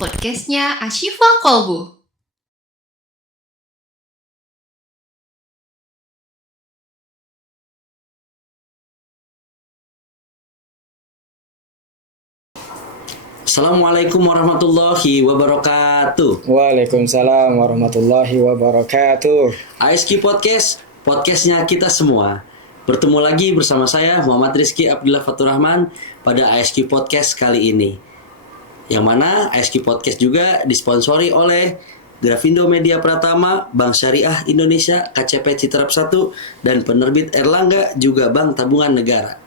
podcastnya Ashifa Kolbu. Assalamualaikum warahmatullahi wabarakatuh. Waalaikumsalam warahmatullahi wabarakatuh. ASQ Podcast, podcastnya kita semua. Bertemu lagi bersama saya Muhammad Rizky Abdullah Fatur Rahman pada ASQ Podcast kali ini. Yang mana ASQ Podcast juga disponsori oleh Grafindo Media Pratama, Bank Syariah Indonesia, KCP Citrap 1, dan penerbit Erlangga juga Bank Tabungan Negara.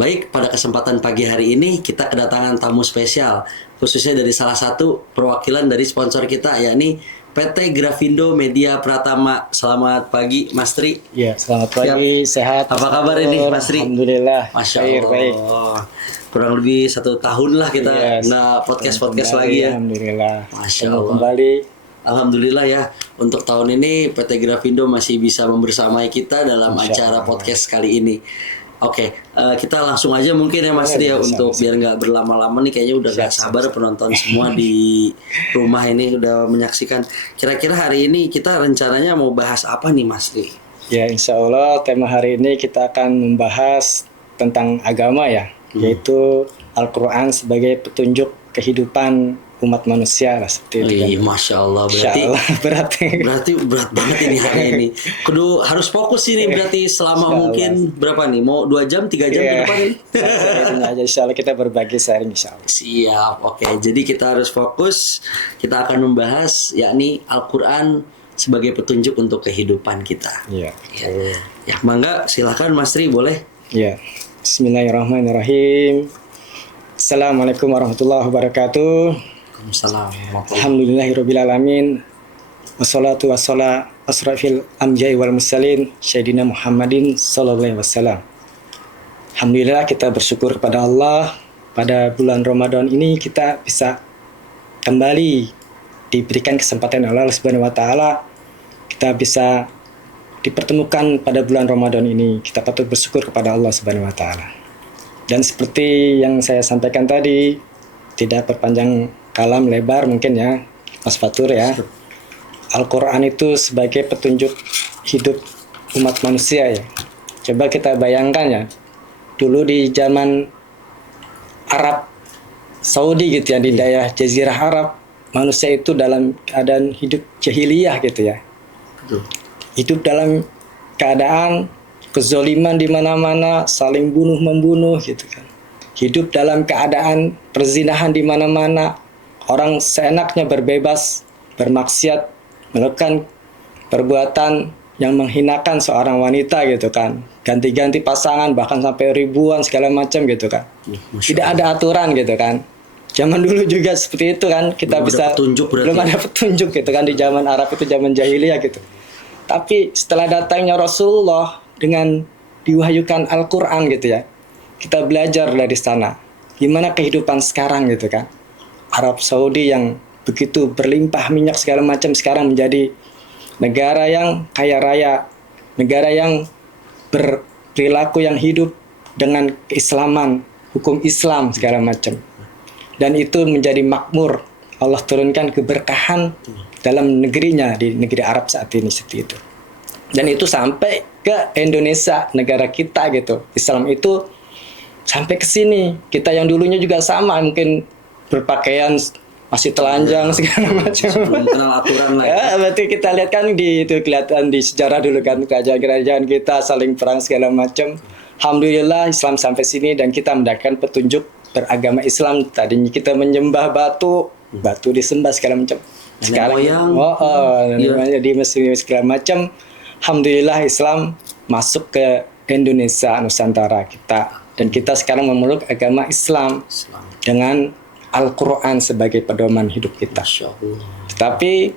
Baik, pada kesempatan pagi hari ini kita kedatangan tamu spesial, khususnya dari salah satu perwakilan dari sponsor kita, yakni PT Grafindo Media Pratama. Selamat pagi, Mas Tri. Ya, selamat pagi, sehat. Apa kabar ini, Mas Tri? Alhamdulillah. Masya Allah. Baik. Kurang lebih 1 tahun lah kita podcast lagi ya. Alhamdulillah. Masya Allah. Kembali. Alhamdulillah ya, untuk tahun ini PT Grafindo masih bisa membersamai kita dalam Masya acara Allah. podcast kali ini. Oke, kita langsung aja mungkin ya Mas Tri ya, untuk biar nggak berlama-lama nih, kayaknya udah gak sabar penonton semua di rumah ini udah menyaksikan. Kira-kira hari ini kita rencananya mau bahas apa nih Mas Tri? Ya, insya Allah tema hari ini kita akan membahas tentang agama ya, yaitu Al-Quran sebagai petunjuk kehidupan umat manusia lah, seperti itu. Masya Allah, berarti berat banget ini hari ini. Kudu harus fokus ini berarti selama mungkin berapa nih? Mau 2 jam, 3 jam ke depan ini? Insya Allah kita berbagi sharing, insya Allah. Siap, oke. Jadi kita harus fokus. Kita akan membahas yakni Al-Quran sebagai petunjuk untuk kehidupan kita. Iya. Ya, mangga silakan Mas Tri, boleh? Ya. Bismillahirrahmanirrahim. Assalamualaikum warahmatullahi wabarakatuh. Waalaikumsalam. Alhamdulillahirrabbilalamin. Wassalatu wassalamu asrafil amjai wal mursalin Sayyidina Muhammadin sallallahu alaihi wasallam. Alhamdulillah, kita bersyukur kepada Allah, pada bulan Ramadan ini kita bisa kembali diberikan kesempatan oleh Allah Subhanahu wa taala. Kita bisa dipertemukan pada bulan Ramadan ini. Kita patut bersyukur kepada Allah Subhanahu wa taala. Dan seperti yang saya sampaikan tadi, tidak berpanjang kalam lebar mungkin ya Mas Fatur ya, Al-Quran itu sebagai petunjuk hidup umat manusia ya. Coba kita bayangkan ya, dulu di zaman Arab Saudi gitu ya, di daerah Jazirah Arab, manusia itu dalam keadaan hidup jahiliyah gitu ya. Hidup dalam keadaan kezoliman di mana-mana, saling bunuh-membunuh gitu kan. Hidup dalam keadaan perzinahan di mana-mana, orang seenaknya berbebas, bermaksiat, melakukan perbuatan yang menghinakan seorang wanita gitu kan. Ganti-ganti pasangan, bahkan sampai ribuan segala macam gitu kan. Tidak ada aturan gitu kan. Zaman dulu juga seperti itu kan, kita belum ada petunjuk gitu kan di zaman Arab itu, zaman jahiliyah gitu. Tapi setelah datangnya Rasulullah dengan diwahyukan Al-Quran gitu ya, kita belajar dari sana gimana kehidupan sekarang gitu kan. Arab Saudi yang begitu berlimpah minyak segala macam sekarang menjadi negara yang kaya raya, negara yang berperilaku yang hidup dengan keislaman, hukum Islam segala macam. Dan itu menjadi makmur. Allah turunkan keberkahan dalam negerinya, di negeri Arab saat ini seperti itu. Dan itu sampai ke Indonesia, negara kita gitu. Islam itu sampai ke sini. Kita yang dulunya juga sama, mungkin berpakaian masih telanjang segala macam. Belum kenal aturan lagi. Ya, berarti kita lihat kan itu kelihatan di sejarah dulu kan, kerajaan-kerajaan kita saling perang segala macam. Alhamdulillah Islam sampai sini dan kita mendapatkan petunjuk beragama Islam. Tadinya kita menyembah batu disembah segala macam. Sekarang di Mesir segala macam. Alhamdulillah Islam masuk ke Indonesia, Nusantara kita, dan kita sekarang memeluk agama Islam dengan Al-Quran sebagai pedoman hidup kita. Tetapi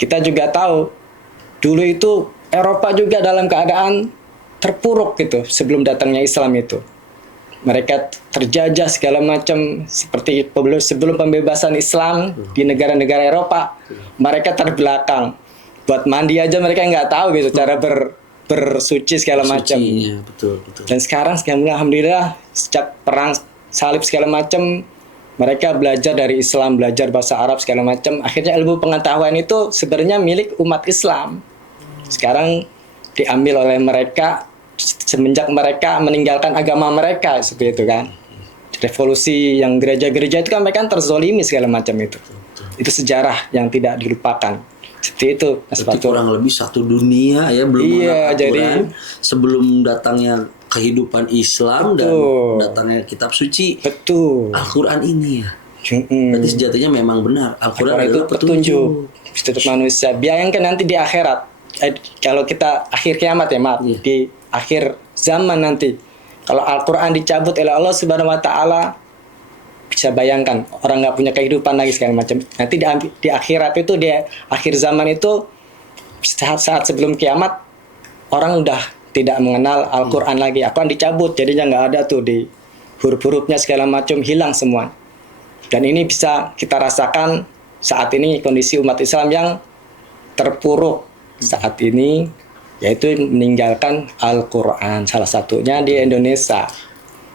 kita juga tahu dulu itu Eropa juga dalam keadaan terpuruk gitu sebelum datangnya Islam itu. Mereka terjajah segala macam, seperti sebelum pembebasan Islam di negara-negara Eropa, mereka terbelakang. Buat mandi aja mereka nggak tahu gitu cara bersuci segala macam. Betul. Dan sekarang alhamdulillah sejak perang salib segala macam, mereka belajar dari Islam, belajar bahasa Arab segala macam. Akhirnya ilmu pengetahuan itu sebenarnya milik umat Islam. Sekarang diambil oleh mereka semenjak mereka meninggalkan agama mereka, seperti itu kan. Revolusi yang gereja-gereja itu kan mereka terzolimi segala macam itu. Itu sejarah yang tidak dilupakan. Seperti itu, Mas Berarti Fatur. kurang lebih satu dunia ya belum Iya, mengenal jadi- Al-Quran sebelum datangnya kehidupan Islam dan Betul. datangnya kitab suci Betul. Al-Quran ini ya. Mm-mm. Berarti sejatinya memang benar Al-Quran Al-Quran itu adalah petunjuk. petunjuk manusia. Bayangkan nanti di akhirat, kalau kita akhir kiamat ya, maaf, Iya. di akhir zaman nanti, kalau Al-Quran dicabut oleh Allah Subhanahu Wa Taala, bisa bayangkan orang nggak punya kehidupan lagi segala macam. Nanti di akhirat itu, di akhir zaman itu, saat sebelum kiamat, orang udah tidak mengenal Al-Quran lagi. Al-Quran dicabut, jadinya nggak ada tuh di huruf-hurufnya segala macam, hilang semua. Dan ini bisa kita rasakan saat ini kondisi umat Islam yang terpuruk saat ini, yaitu meninggalkan Al-Quran. Salah satunya di Indonesia.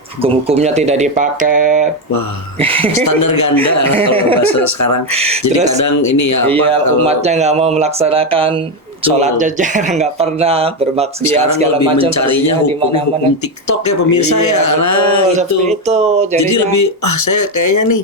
Hukum-hukumnya tidak dipakai. Wah, standar ganda lah kalau bahasa sekarang. Jadi Terus, kadang ini ya apa iya, kalau umatnya nggak mau melaksanakan sholatnya, jarang, nggak pernah bermaksiat sekarang segala lebih macam. mencarinya di hukum mana-mana. TikTok ya pemirsa Iya, ya. betul, Nah, seperti itu. Jadi Jadinya- lebih saya kayaknya nih,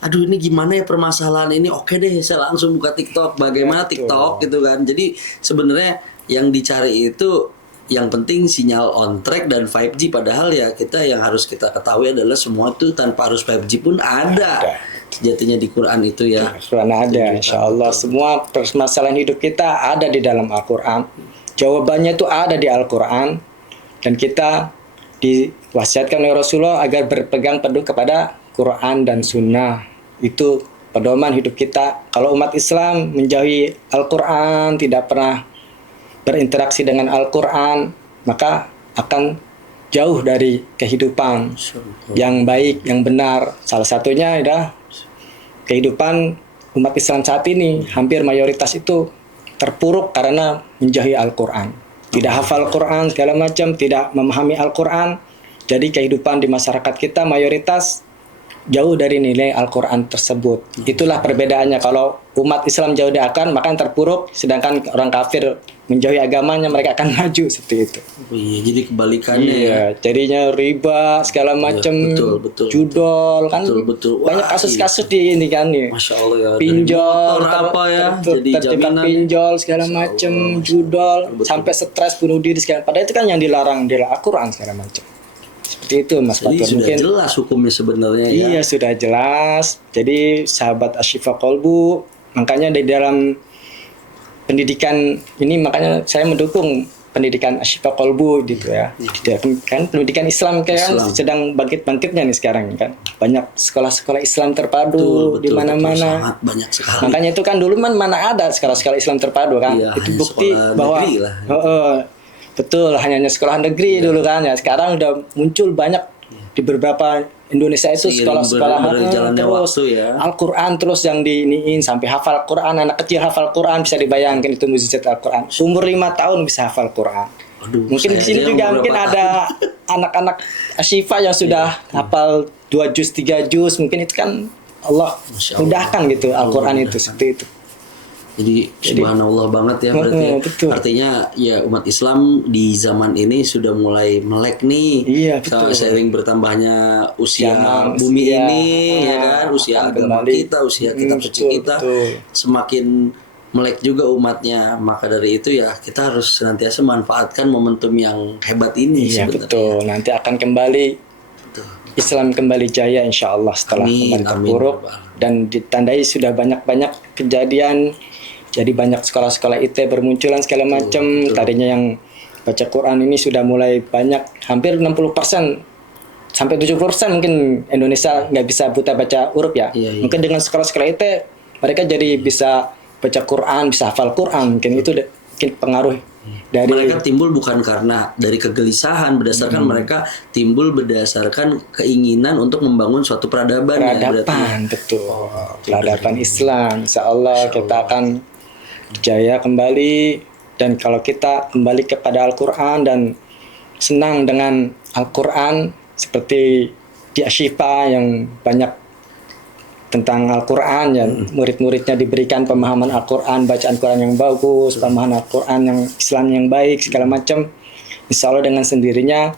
aduh ini gimana ya permasalahan ini? Oke deh, saya langsung buka TikTok. Bagaimana Betul. TikTok gitu kan. Jadi sebenarnya yang dicari itu yang penting sinyal on track dan 5G, padahal ya kita yang harus kita ketahui adalah semua tuh tanpa harus 5G pun ada. Sejatinya di Quran itu ya. Al-Quran ada, insya Allah. Semua permasalahan hidup kita ada di dalam Al-Quran. Jawabannya itu ada di Al-Quran. Dan kita diwasiatkan oleh Rasulullah agar berpegang teguh kepada Quran dan Sunnah. Itu pedoman hidup kita. Kalau umat Islam menjauhi Al-Quran, tidak pernah berinteraksi dengan Al-Quran, maka akan jauh dari kehidupan yang baik, yang benar. Salah satunya adalah kehidupan umat Islam saat ini. Hampir mayoritas itu terpuruk karena menjauhi Al-Quran. Tidak hafal Quran, segala macam, tidak memahami Al-Quran. Jadi kehidupan di masyarakat kita mayoritas jauh dari nilai Al-Quran tersebut. Itulah perbedaannya. Kalau umat Islam jauh dari Al-Quran, maka yang terpuruk. Sedangkan orang kafir menjauhi agamanya, mereka akan maju seperti itu. Iya, jadi kebalikannya ya. Iya, jadinya riba segala macam, betul, betul. judol kan, Betul, betul. Wah, banyak kasus-kasus di ini kan nih. Masya Allah ya. Dari Pinjol, motor apa ya, jadi terjebak jaminan. pinjol segala Masya macam, Allah, judol, betul. sampai stres bunuh diri segala. Padahal itu kan yang dilarang di Al-Quran segala macam. Seperti itu Mas Jadi Fatur. sudah Mungkin jelas hukumnya sebenarnya ya. iya sudah jelas. Jadi sahabat Asyifa Kolbu, makanya di dalam pendidikan ini, makanya saya mendukung pendidikan Asyifa Kolbu gitu ya. Kan pendidikan Islam kan Islam. sedang bangkit-bangkitnya nih sekarang kan. Banyak sekolah-sekolah Islam terpadu di mana-mana. Sangat banyak sekali. Makanya itu kan dulu mana ada sekolah-sekolah Islam terpadu kan. Iya, itu hanya bukti sekolah bahwa negeri lah. betul, hanya sekolah negeri dulu kan ya. Sekarang udah muncul banyak di beberapa Indonesia itu Seiring sekolah-sekolah berjalannya terus waktu ya. Al-Quran terus yang diiniin sampai hafal Quran. Anak kecil hafal Quran, bisa dibayangkan itu mukjizat Al-Quran. Umur 5 tahun bisa hafal Quran. Aduh, Mungkin saya di sini aja juga beberapa mungkin tahun. ada anak-anak Asyifa yang sudah hafal 2 juz 3 juz, mungkin itu kan Allah Masya Allah. mudahkan gitu Al-Quran itu seperti itu. Jadi subhanallah banget ya berarti. betul. Artinya ya umat Islam di zaman ini sudah mulai melek nih. Iya, betul. Seiring bertambahnya usia Zaman, bumi usia. ini ya kan, usia Akan agama kembali. kita, usia kitab suci Betul, kita betul. semakin melek juga umatnya. Maka dari itu ya kita harus senantiasa manfaatkan momentum yang hebat ini Iya sebenarnya. betul. Nanti akan kembali Betul. Islam kembali jaya insya Allah setelah Amin, kembali amin. terpuruk, dan ditandai sudah banyak-banyak kejadian. Jadi banyak sekolah-sekolah IT bermunculan segala macam. Tadinya yang baca Quran ini sudah mulai banyak, hampir 60% sampai 70% mungkin Indonesia nggak bisa buta baca huruf ya. Iya, iya. Mungkin dengan sekolah-sekolah IT mereka jadi bisa baca Quran, bisa hafal Quran. Mungkin itu mungkin pengaruh dari Mereka timbul bukan karena dari kegelisahan, berdasarkan mereka timbul berdasarkan keinginan untuk membangun suatu peradaban ya, berarti. peradaban, betul. Peradaban Islam. Insya Allah kita akan berjaya kembali. Dan kalau kita kembali kepada Al-Quran dan senang dengan Al-Quran, seperti di Asyifa yang banyak tentang Al-Quran ya, murid-muridnya diberikan pemahaman Al-Quran, bacaan Quran yang bagus, pemahaman Al-Quran yang Islam yang baik segala macam. Insya Allah dengan sendirinya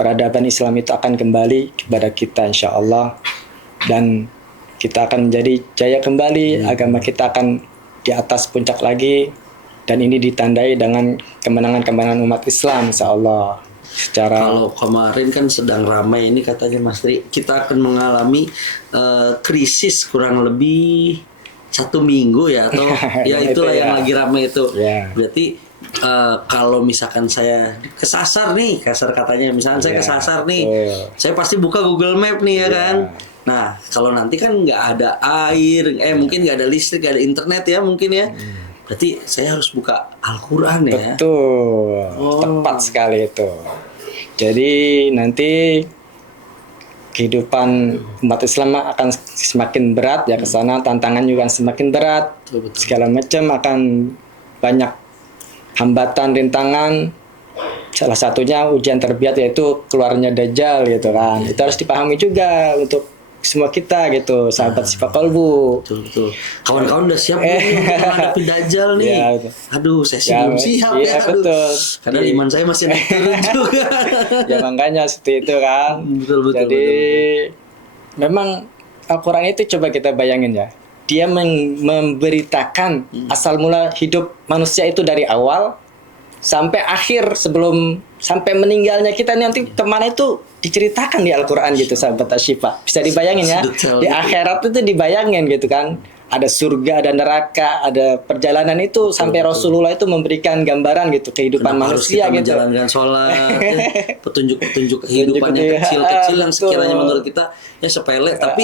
peradaban Islam itu akan kembali kepada kita insya Allah, dan kita akan menjadi jaya kembali, agama kita akan di atas puncak lagi, dan ini ditandai dengan kemenangan-kemenangan umat Islam insya Allah. Kalau kemarin kan sedang ramai ini katanya Mas Tri, kita akan mengalami krisis kurang lebih 1 minggu ya, atau ya itulah yang lagi ramai itu. Berarti kalau misalkan saya kesasar nih, kasar katanya, misalkan saya kesasar nih, saya pasti buka Google Map nih ya kan. Nah, kalau nanti kan nggak ada air, mungkin nggak ada listrik, nggak ada internet ya mungkin ya. Berarti saya harus buka Al-Quran ya. Betul, tepat sekali itu. Jadi nanti kehidupan umat Islam akan semakin berat ya ke sana, tantangan juga semakin berat, segala macam akan banyak hambatan, rintangan. Salah satunya ujian terberat yaitu keluarnya Dajjal gitu kan. Itu harus dipahami juga untuk semua kita gitu, sahabat Syifa Qalbu. Betul. Kawan-kawan udah siap nih untuk menghadapi Dajjal nih. Aduh, saya sih belum siap ya. Betul. Karena iman saya masih naik turun juga. Ya makanya seperti itu kan. Betul. Jadi memang Al-Quran itu coba kita bayangin ya. Dia memberitakan asal mula hidup manusia itu dari awal sampai akhir, sebelum sampai meninggalnya kita nanti kemana itu diceritakan di Al-Quran gitu sahabat Asyifa. Bisa dibayangin ya, di akhirat itu dibayangin gitu kan, ada surga, ada neraka, ada perjalanan itu sampai Rasulullah itu memberikan gambaran gitu kehidupan manusia harus kita gitu. Menjalankan sholat, petunjuk-petunjuk kehidupan yang kecil-kecil yang sekiranya menurut kita ya sepele, tapi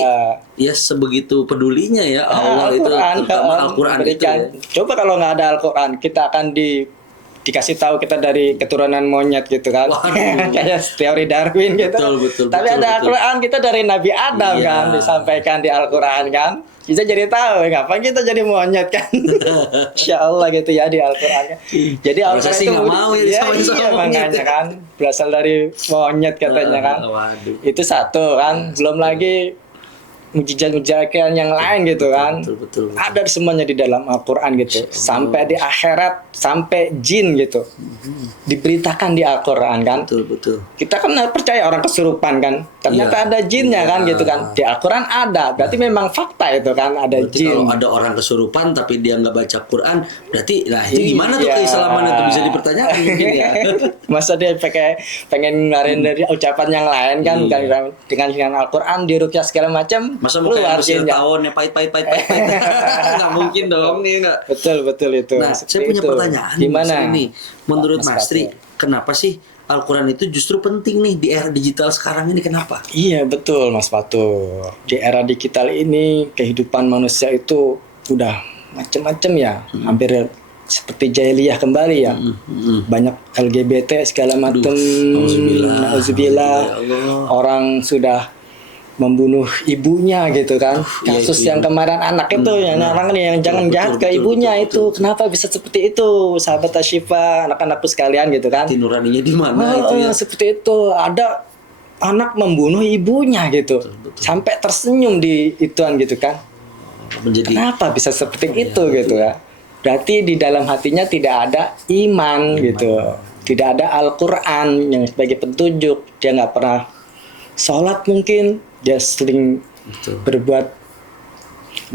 ya sebegitu pedulinya ya Allah itu, terutama Al-Quran itu ya. Coba kalau nggak ada Al-Quran, kita akan dikasih tahu kita dari keturunan monyet gitu kan. Kayak teori Darwin gitu. Betul, tapi ada Al-Quran, kita dari Nabi Adam kan, disampaikan di Al-Quran kan. Bisa jadi tahu ngapain kita jadi monyet kan. Insya Allah gitu ya di Al-Quran kan. Jadi Al-Quran itu mau ya makanya kan berasal dari monyet katanya kan. Itu satu kan. Belum lagi mujizat-mujizat yang lain gitu kan. Betul. Ada semuanya di dalam Al-Quran gitu. Sampai di akhirat, sampai jin gitu. Diberitakan di Al-Quran kan. Betul. Kita kan percaya orang kesurupan kan. Ternyata ada jinnya kan gitu kan. Di Al-Quran ada. Berarti memang fakta itu kan, ada jin. Kalau ada orang kesurupan tapi dia nggak baca Quran, berarti nah itu gimana tuh keislaman itu bisa dipertanyakan mungkin ya. Masa dia pengen ngeluarin dari ucapan yang lain kan, dengan Al-Quran diruqyah segala macam. Masa mau kayak Mesir tahun yang pahit. Nggak mungkin dong nih nggak. Betul itu. Nah, saya punya pertanyaan. Gimana Ini menurut Mas Tri, kenapa sih Al-Quran itu justru penting nih di era digital sekarang ini, kenapa? Iya betul Mas Fatu. Di era digital ini kehidupan manusia itu udah macam-macam ya. Hampir seperti jahiliyah kembali ya. Banyak LGBT segala macam. Nauzubillah. Orang sudah membunuh ibunya gitu kan. Kasus yang kemarin anak itu orang yang jangan jahat ke ibunya itu. Kenapa bisa seperti itu sahabat Asyifa, anak-anakku sekalian gitu kan. Nuraninya di mana itu ya? Seperti itu. Ada anak membunuh ibunya gitu. Sampai tersenyum di ituan gitu kan. Kenapa bisa seperti itu gitu ya? Berarti di dalam hatinya tidak ada iman gitu. Tidak ada Al-Quran yang sebagai petunjuk. Dia nggak pernah sholat mungkin. Dia sering berbuat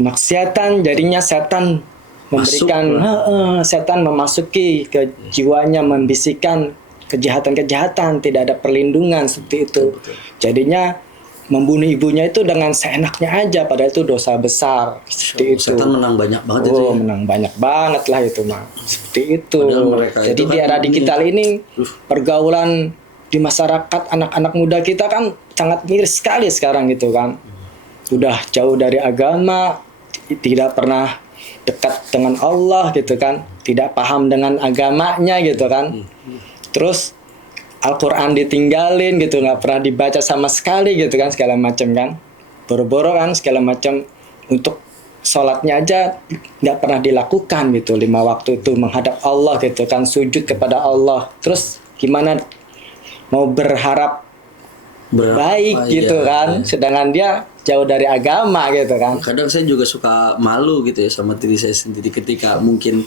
maksiatan, jadinya setan memberikan setan memasuki ke jiwanya, membisikkan kejahatan-kejahatan, tidak ada perlindungan seperti itu. Jadinya membunuh ibunya itu dengan seenaknya aja, padahal itu dosa besar seperti itu. Setan menang banyak banget itu. Menang banyak banget lah itu mah. Seperti itu. Jadi di era digital ini pergaulan di masyarakat, anak-anak muda kita kan sangat miris sekali sekarang gitu kan. Udah jauh dari agama, tidak pernah dekat dengan Allah gitu kan, tidak paham dengan agamanya gitu kan. Terus Al-Quran ditinggalin gitu, nggak pernah dibaca sama sekali gitu kan, segala macam kan. Boro-boro kan segala macam, untuk sholatnya aja nggak pernah dilakukan gitu, 5 waktu itu menghadap Allah gitu kan, sujud kepada Allah. Terus gimana mau berharap baik iya, gitu kan, sedangkan dia jauh dari agama gitu kan. Kadang saya juga suka malu gitu ya sama diri saya sendiri ketika mungkin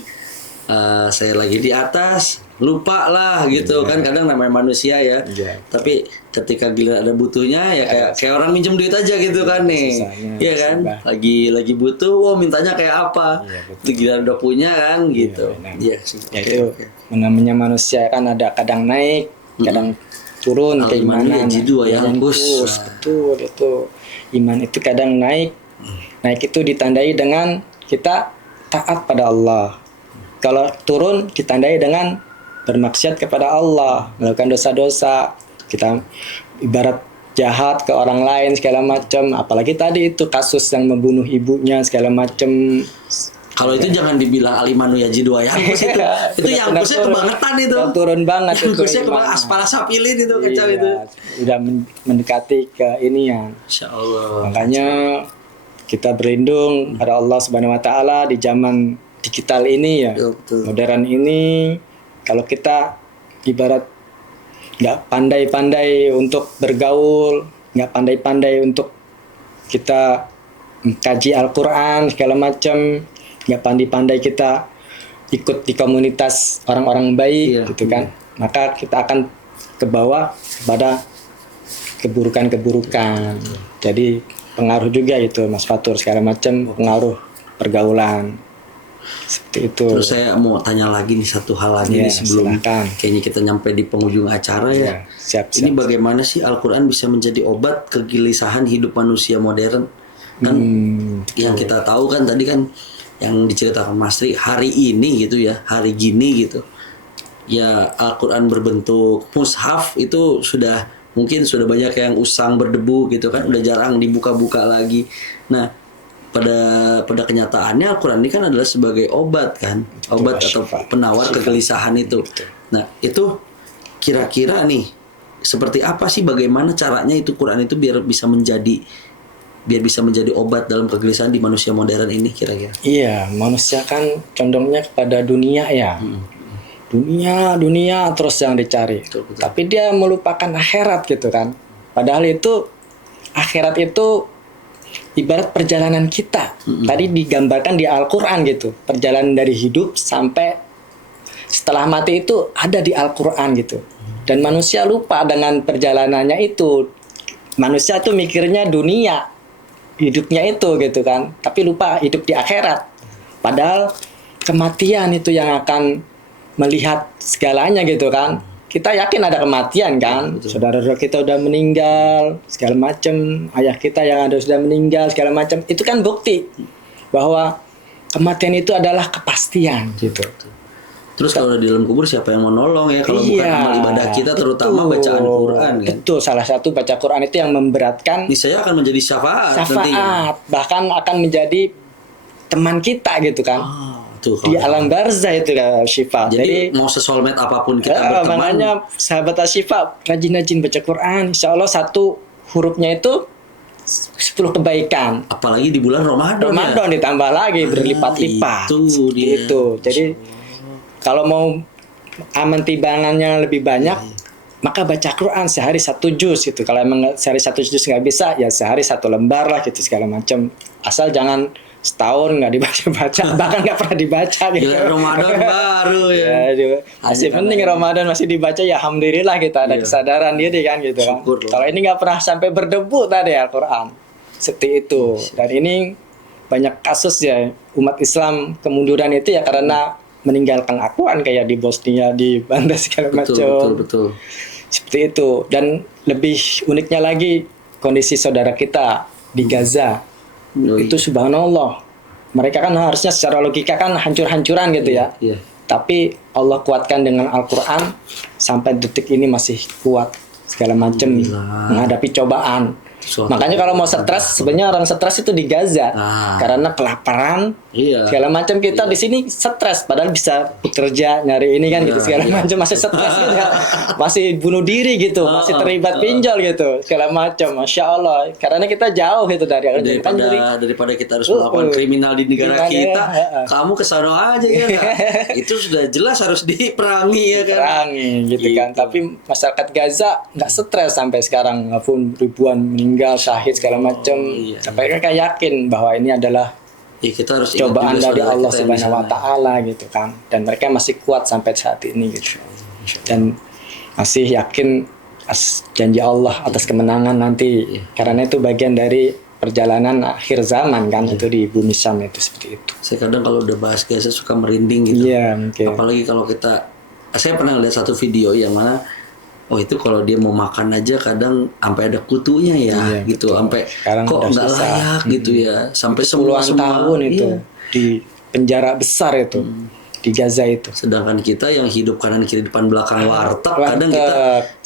saya lagi di atas lupa lah gitu kan, kadang namanya manusia ya. Iya. Tapi ketika gila ada butuhnya ya kayak orang minjem duit aja gitu kan nih. Susahnya, Iya kan? susah. Lagi butuh, wow mintanya kayak apa? Iya, betul. Itu gila udah punya kan gitu. Nah, Iya. ya itu namanya manusia kan ada kadang naik, kadang turun Al-imanu keimanan. yajidu wa yanqus. Betul itu. Iman itu kadang naik. Naik itu ditandai dengan kita taat pada Allah. Kalau turun ditandai dengan bermaksiat kepada Allah, melakukan dosa-dosa. Kita ibarat jahat ke orang lain segala macam, apalagi tadi itu kasus yang membunuh ibunya segala macam. Kalau itu jangan dibilang alimanu yajidu wa yanqus itu. Itu yang kusnya kebangetan itu. Udah turun banget Yang itu. kusnya iman. aspala sapilin itu kacau Iya, itu. udah mendekati ke ini ya. Insyaallah. Makanya kita berlindung pada Allah Subhanahu wa taala di zaman digital ini ya. Betul. Modern ini, kalau kita ibarat nggak pandai-pandai untuk bergaul, nggak pandai-pandai untuk kita kaji Al-Quran segala macam, nggak pandai-pandai kita ikut di komunitas orang-orang baik Iya, gitu kan, maka kita akan ke bawah pada keburukan-keburukan. Jadi pengaruh juga itu Mas Fatur segala macam, pengaruh pergaulan seperti itu. Terus saya mau tanya lagi nih satu hal lagi Ya, nih sebelum silakan. kayaknya kita nyampe di penghujung acara ya. Siap, Ini siap. bagaimana sih Al-Quran bisa menjadi obat kegelisahan hidup manusia modern? Kan yang kita tahu kan tadi kan yang diceritakan Mas Tri, hari ini gitu ya, hari gini gitu. Ya Al-Quran berbentuk mushaf itu mungkin sudah banyak yang usang berdebu gitu kan, udah jarang dibuka-buka lagi. Nah, pada kenyataannya Al-Quran ini kan adalah sebagai obat kan, obat atau penawar kegelisahan itu. Nah itu kira-kira nih seperti apa sih, bagaimana caranya itu Quran itu biar bisa menjadi obat dalam kegelisahan di manusia modern ini kira-kira? Iya, manusia kan condongnya kepada dunia ya. Dunia terus yang dicari. Betul. Tapi dia melupakan akhirat gitu kan. Padahal itu akhirat itu ibarat perjalanan kita. Tadi digambarkan di Al-Quran gitu. Perjalanan dari hidup sampai setelah mati itu ada di Al-Quran gitu. Dan manusia lupa dengan perjalanannya itu. Manusia tuh mikirnya dunia, hidupnya itu gitu kan. Tapi lupa hidup di akhirat. Padahal kematian itu yang akan melihat segalanya gitu kan. Kita yakin ada kematian kan, saudara-saudara kita udah meninggal segala macam, ayah kita yang ada sudah meninggal segala macam, itu kan bukti bahwa kematian itu adalah kepastian gitu. Terus kalau di dalam kubur siapa yang mau nolong ya, kalau bukan amal ibadah kita, terutama bacaan Quran kan? Betul, salah satu baca Quran itu yang memberatkan, Niscaya akan menjadi syafaat nantinya. bahkan akan menjadi teman kita gitu kan. Tuh, Di alam barzah itu kan Syifa. jadi mau sesolmed apapun kita berteman, makanya sahabat Asyifa rajin-rajin baca Quran. Insya Allah satu hurufnya itu 10 kebaikan. apalagi di bulan Ramadan. Ramadan ditambah lagi berlipat-lipat. itu Seperti dia. itu. Jadi kalau mau aman timbangannya lebih banyak, maka baca Quran sehari 1 juz gitu. Kalau emang sehari 1 juz nggak bisa, ya sehari 1 lembar lah gitu segala macam. Asal jangan setahun nggak dibaca-baca, bahkan nggak pernah dibaca gitu. Gila, Ramadan baru ya. Masih penting Ramadan masih dibaca, ya alhamdulillah kita ada kesadaran diri kan gitu kan. Syukur loh. Kalau ini nggak pernah sampai berdebu tadi Al-Quran seperti itu. Dan ini banyak kasus ya umat Islam kemunduran itu ya karena meninggalkan Al-Quran, kayak di Bosnia, di Banda segala macam. Betul. Seperti itu. Dan lebih uniknya lagi kondisi saudara kita di Gaza. Itu subhanallah, mereka kan harusnya secara logika kan hancur-hancuran gitu ya. Iya. Tapi Allah kuatkan dengan Al-Quran sampai detik ini masih kuat segala macam menghadapi cobaan. Makanya kalau mau stres, sebenarnya orang stres itu di Gaza karena kelaparan, segala macam. Kita di sini stres, padahal bisa bekerja, nyari ini kan gitu segala macam, masih stres gitu ya, masih bunuh diri gitu, masih terlibat pinjol gitu, segala macam. Masya Allah, karena kita jauh itu dari daripada kita harus melakukan kriminal di negara kita, kamu kesana aja ya. Itu sudah jelas harus diperangi ya kan. Perangi gitu kan. Tapi masyarakat Gaza nggak stres sampai sekarang, walaupun ribuan meninggal, syahid segala macam. Sampai mereka yakin bahwa ini adalah kita harus cobaan dari Allah Subhanahu wa taala gitu kan. Dan mereka masih kuat sampai saat ini gitu. Dan masih yakin janji Allah atas kemenangan nanti. Karena itu bagian dari perjalanan akhir zaman kan, itu di bumi Syam itu seperti itu. Saya kadang kalau udah bahas Gaza suka merinding gitu. Iya, mungkin. Apalagi kalau saya pernah lihat satu video yang mana itu kalau dia mau makan aja kadang sampai ada kutunya ya gitu, sampai kok nggak layak gitu ya, sampai semua tahun itu di penjara besar itu di Gaza itu. Sedangkan kita yang hidup kanan kiri depan belakang warteg, kadang kita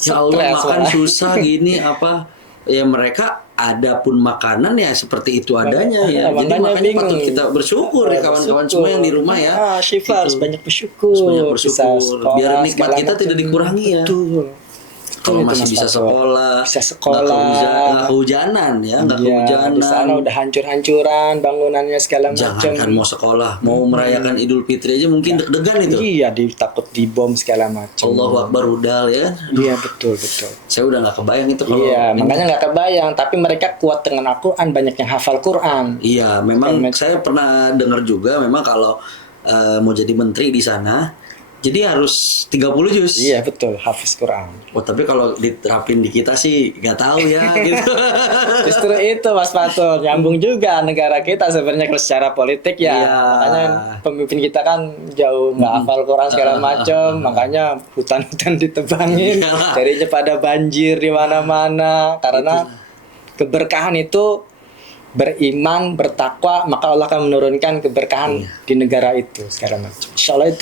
ya Allah makan susah gini apa ya, mereka ada pun makanan ya seperti itu adanya ya. Jadi makanya patut kita bersyukur ya kawan-kawan semua yang di rumah ya. Syifa harus banyak bersyukur. Biar nikmat kita tidak dikurangi ya. Kalau masih bisa sekolah, nggak kehujanan ya, nggak kehujanan. Di sana udah hancur-hancuran bangunannya segala macam. Jangankan mau sekolah, mau merayakan Idul Fitri aja mungkin deg-degan itu. Iya, takut dibom segala macam. Allahu Akbar rudal ya. Iya betul. Saya udah nggak kebayang itu kalau. Iya, makanya nggak kebayang. Tapi mereka kuat dengan Al-Quran, banyak yang hafal Quran. Iya, memang saya pernah dengar juga, memang kalau mau jadi menteri di sana. Jadi harus 30 juz. Iya betul, hafiz Quran. Tapi kalau diterapin di kita sih nggak tahu ya gitu. Justru itu Mas Fatul, nyambung juga negara kita sebenarnya secara politik ya. Makanya pemimpin kita kan jauh nggak hafal Quran segala macam, makanya hutan-hutan ditebangin, jadinya pada banjir di mana-mana karena keberkahan itu beriman, bertakwa, maka Allah akan menurunkan keberkahan di negara itu segala macam. Insyaallah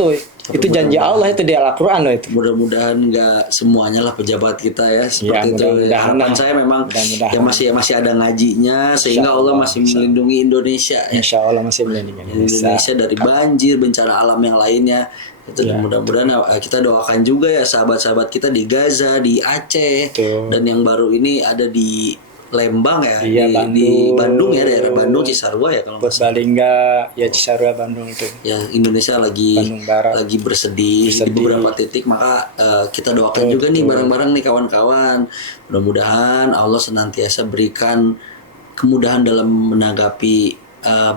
itu janji Allah itu di Al-Quran loh itu. Mudah-mudahan nggak semuanya lah pejabat kita ya seperti itu. Harapan saya memang ya masih ada ngajinya sehingga Allah masih melindungi Indonesia. Insya Allah masih melindungi Indonesia dari banjir, bencana alam yang lainnya. Itu mudah-mudahan kita doakan juga ya sahabat-sahabat kita di Gaza, di Aceh, dan yang baru ini ada di Lembang ya, di Bandung ya, daerah Bandung, Cisarua ya kalau Purbalingga ya, Cisarua Bandung itu ya. Indonesia lagi bersedih di beberapa titik, maka kita doakan juga nih bareng-bareng nih kawan-kawan, mudah-mudahan Allah senantiasa berikan kemudahan dalam menanggapi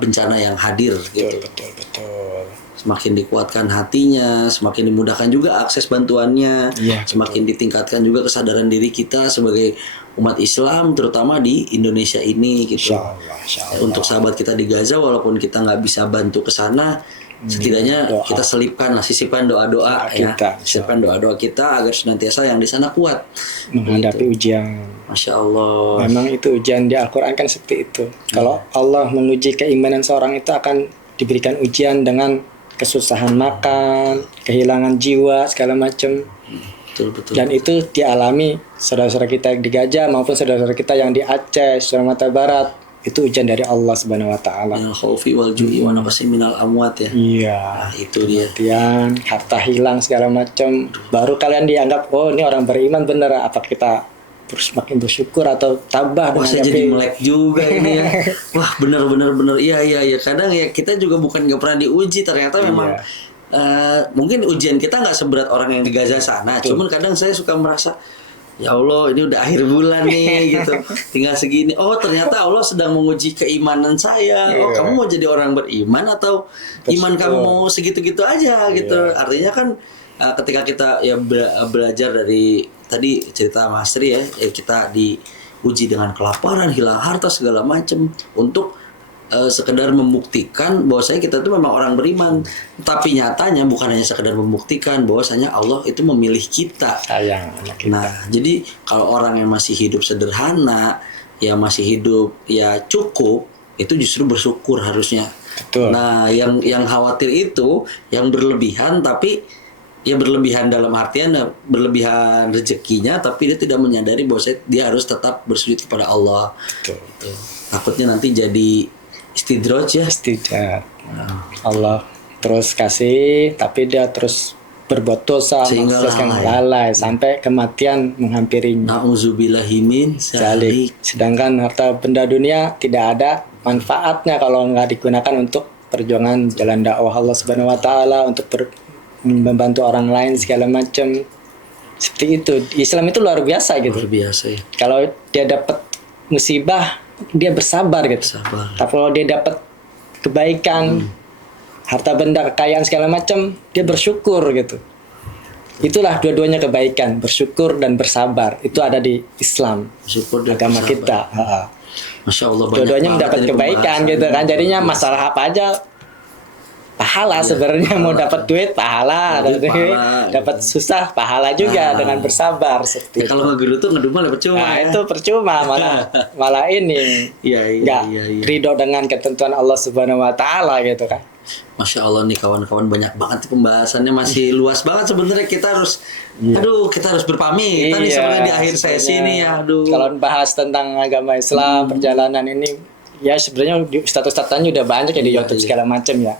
bencana yang hadir gitu. Betul. Semakin dikuatkan hatinya, semakin dimudahkan juga akses bantuannya, semakin ditingkatkan juga kesadaran diri kita sebagai umat Islam, terutama di Indonesia ini gitu. Insya Allah. Untuk sahabat kita di Gaza, walaupun kita nggak bisa bantu ke sana, setidaknya kita sisipkan doa-doa sisipkan doa-doa kita agar senantiasa yang di sana kuat menghadapi ujian. Masya Allah. Memang itu ujian di Al-Quran kan seperti itu. Kalau Allah menguji keimanan seorang itu akan diberikan ujian dengan kesusahan makan, kehilangan jiwa segala macam. Betul. Dan itu dialami saudara-saudara kita di Gaza maupun saudara-saudara kita yang di Aceh, Sumatera Barat. Itu ujian dari Allah Subhanahu wa taala. Minal khaufi wal ju'i wa naqsin minal amwat ya. Iya. Nah, itu dia. Kemudian harta hilang segala macam. Baru kalian dianggap ini orang beriman bener. Apa kita terus makin bersyukur atau tabah? Wah, saya jadi melek juga ini ya. Wah, bener. Iya. Kadang ya kita juga bukan nggak pernah diuji, ternyata memang mungkin ujian kita nggak seberat orang yang di Gaza sana. Cuman kadang saya suka merasa, ya Allah, ini udah akhir bulan nih gitu, tinggal segini. Oh, ternyata Allah sedang menguji keimanan saya. Oh, kamu mau jadi orang beriman atau iman kamu mau segitu-gitu aja gitu. Artinya kan ketika kita ya belajar dari tadi cerita Mas Tri ya, kita diuji dengan kelaparan, hilang harta segala macam untuk sekedar membuktikan bahwasanya kita itu memang orang beriman. Tapi nyatanya bukan hanya sekedar membuktikan bahwasanya Allah itu memilih kita. Sayang anak kita. Nah, jadi kalau orang yang masih hidup sederhana, ya masih hidup ya cukup, itu justru bersyukur harusnya. Betul. Nah, yang khawatir itu yang berlebihan tapi ya berlebihan dalam artian berlebihan rezekinya, tapi dia tidak menyadari bahwa dia harus tetap bersujud kepada Allah. Betul. Gitu. Takutnya nanti jadi istidraj ya. Tidak. Allah terus kasih, tapi dia terus berbuat dosa, Sehingga lalai sampai kematian menghampirinya. Nauzubillahi min Zalik. zalik. Sedangkan harta benda dunia tidak ada manfaatnya kalau nggak digunakan untuk perjuangan jalan dakwah Allah Subhanahu Wa Taala, untuk membantu orang lain segala macam. Seperti itu. Islam itu luar biasa gitu. Luar biasa ya. Kalau dia dapat musibah, dia bersabar gitu. Sabar. Tapi kalau dia dapat kebaikan, harta benda, kekayaan segala macam, dia bersyukur gitu. Itulah dua-duanya kebaikan, bersyukur dan bersabar. Itu ada di Islam, Bersyukur dan agama bersabar. kita. Masya Allah, banyak Dua-duanya banget mendapat ini kebaikan gitu kan. Jadinya masalah apa aja pahala sebenarnya. Mau dapat duit pahala, Duit, pahala. dapat susah pahala juga dengan bersabar Ya, seperti itu. kalau ngegerutu ngedumel ya percuma. Nah, ya. itu percuma malah ini Iya, iya, nggak iya, iya. ridho dengan ketentuan Allah Subhanahu Wa Taala gitu kan. Masya Allah nih kawan-kawan, banyak banget nih pembahasannya, masih luas banget sebenarnya. Kita harus kita harus berpamit. Kita nih sebenarnya di akhir sesi sebenarnya nih ya. Aduh. Kalau bahas tentang agama Islam, perjalanan ini ya sebenarnya ustadz-ustadznya udah banyak ya di Iya, YouTube iya. segala macam ya.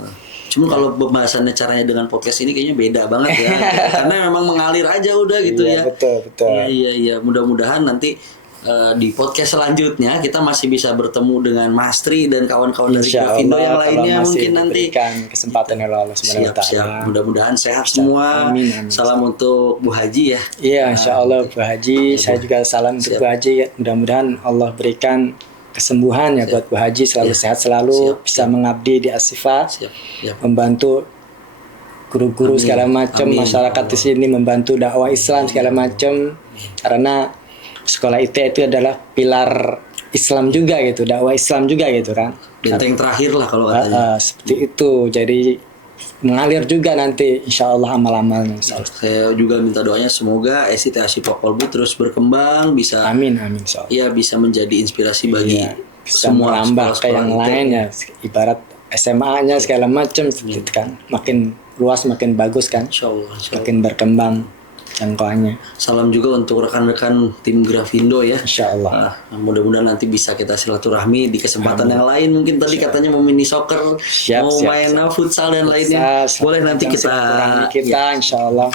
Cuma kalau pembahasannya caranya dengan podcast ini kayaknya beda banget ya. Karena memang mengalir aja udah gitu Iya, ya. betul. Iya. Mudah-mudahan nanti di podcast selanjutnya kita masih bisa bertemu dengan Mas Tri dan kawan-kawan dari Insya Grafindo yang Allah, lainnya kalau masih mungkin nanti. diberikan kesempatan oleh Allah Subhanahu Wa Siap. Taala. Mudah-mudahan sehat semua. Amin, amin. Salam untuk Bu Haji ya. Iya, Insya Allah Bu Haji. Saya juga salam untuk Bu Haji. Mudah-mudahan Allah berikan kesembuhan ya buat Bu Haji, selalu sehat selalu, bisa mengabdi di Asyifa, Siap. membantu guru-guru Amin. segala macam, Amin. masyarakat di sini membantu dakwah Islam segala macam. Karena sekolah IT itu adalah pilar Islam juga gitu, dakwah Islam juga gitu kan. Benteng terakhir lah kalau katanya. Seperti itu. Jadi mengalir juga nanti insya Allah amal-amalnya. Insya Allah. Saya juga minta doanya semoga SIT Asyifa Kolbu terus berkembang, bisa Amin insya Allah. ya bisa menjadi inspirasi bagi Iya, bisa semua merambah ke sekolah-sekolah yang IT. lain ya, ibarat SMA-nya segala macam seperti itu kan, makin luas makin bagus kan, Insya Allah. makin berkembang jangkauannya. Salam juga untuk rekan-rekan tim Grafindo ya. Insya Allah. Nah, mudah-mudahan nanti bisa kita silaturahmi di kesempatan yang lain. Mungkin tadi katanya mau mini soccer, mau main futsal dan lainnya. Boleh nanti kita Insya Allah.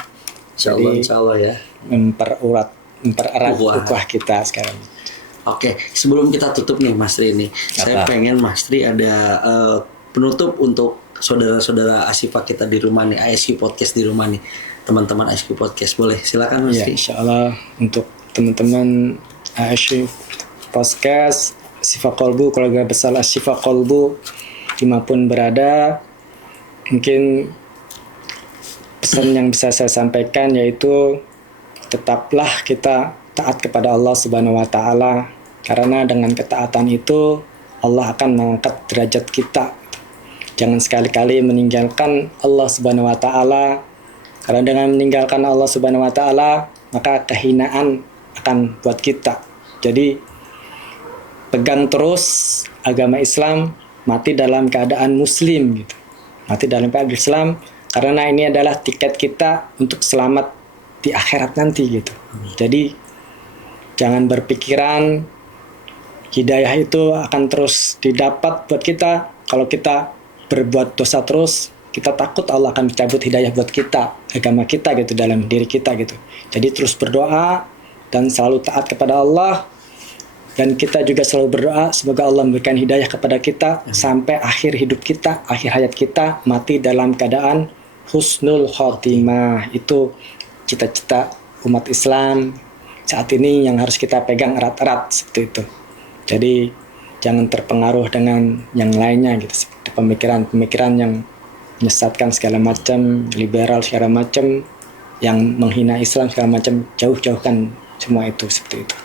Insya Allah ya. Mempererat Ukhuwah. ukhuwah kita sekarang. Oke, sebelum kita tutup nih Mas Tri nih, saya pengen Mas Tri ada penutup untuk saudara-saudara Asyifa kita di rumah nih, ISQ Podcast di rumah nih, teman-teman ISQ Podcast, boleh silakan Mas Ya, Tri. insya Allah untuk teman-teman Asyifa Podcast, Asyifa Kolbu, keluarga besar Asyifa Kolbu, dimanapun berada, mungkin pesan yang bisa saya sampaikan yaitu tetaplah kita taat kepada Allah Subhanahu Wa Taala, karena dengan ketaatan itu Allah akan mengangkat derajat kita. Jangan sekali-kali meninggalkan Allah Subhanahu Wa Taala, karena dengan meninggalkan Allah Subhanahu Wa Taala maka kehinaan akan buat kita. Jadi pegang terus agama Islam, mati dalam keadaan Muslim gitu, mati dalam keadaan Islam, karena ini adalah tiket kita untuk selamat di akhirat nanti gitu. Jadi jangan berpikiran hidayah itu akan terus didapat buat kita. Kalau kita berbuat dosa terus, kita takut Allah akan mencabut hidayah buat kita, agama kita gitu, dalam diri kita gitu. Jadi terus berdoa dan selalu taat kepada Allah, dan kita juga selalu berdoa semoga Allah memberikan hidayah kepada kita sampai akhir hidup kita, akhir hayat kita, mati dalam keadaan husnul khotimah. Itu cita-cita umat Islam saat ini yang harus kita pegang erat-erat seperti itu. Jadi jangan terpengaruh dengan yang lainnya gitu, seperti pemikiran-pemikiran yang menyesatkan segala macam, liberal segala macam, yang menghina Islam segala macam, jauh-jauhkan semua itu seperti itu.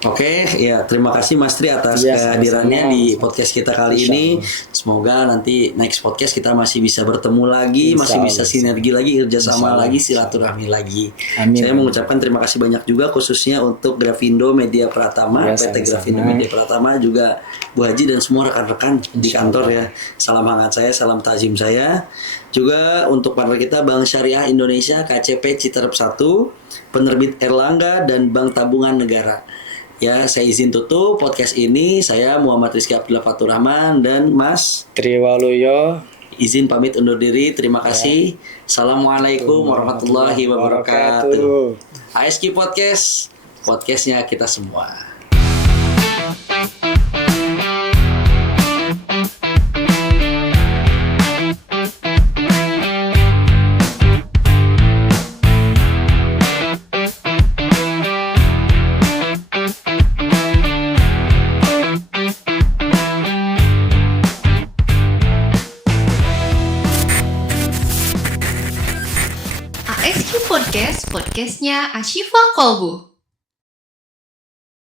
Oke, ya terima kasih Mas Tri atas Iya, kehadirannya sama-sama. di podcast kita kali Insya ini. Allah. Semoga nanti next podcast kita masih bisa bertemu lagi, Insya masih bisa Allah. sinergi lagi, kerjasama Insya Allah. lagi, silaturahmi lagi. Amin. Saya mengucapkan terima kasih banyak juga khususnya untuk Grafindo Media Pratama, Ya, PT sama-sama. Grafindo Media Pratama, juga Bu Haji dan semua rekan-rekan di kantor ya. Salam hangat saya, salam takzim saya. Juga untuk partner kita Bank Syariah Indonesia, KCP Citerep 1, penerbit Erlangga dan Bank Tabungan Negara. Ya, saya izin tutup podcast ini. Saya Muhammad Rizky Abdullah Faturrahman dan Mas Triwaluyo. izin pamit undur diri. Terima kasih. Assalamualaikum warahmatullahi wabarakatuh. ASK Podcast, podcastnya kita semua. ASQ Podcast, podcastnya Ashifa Kolbu.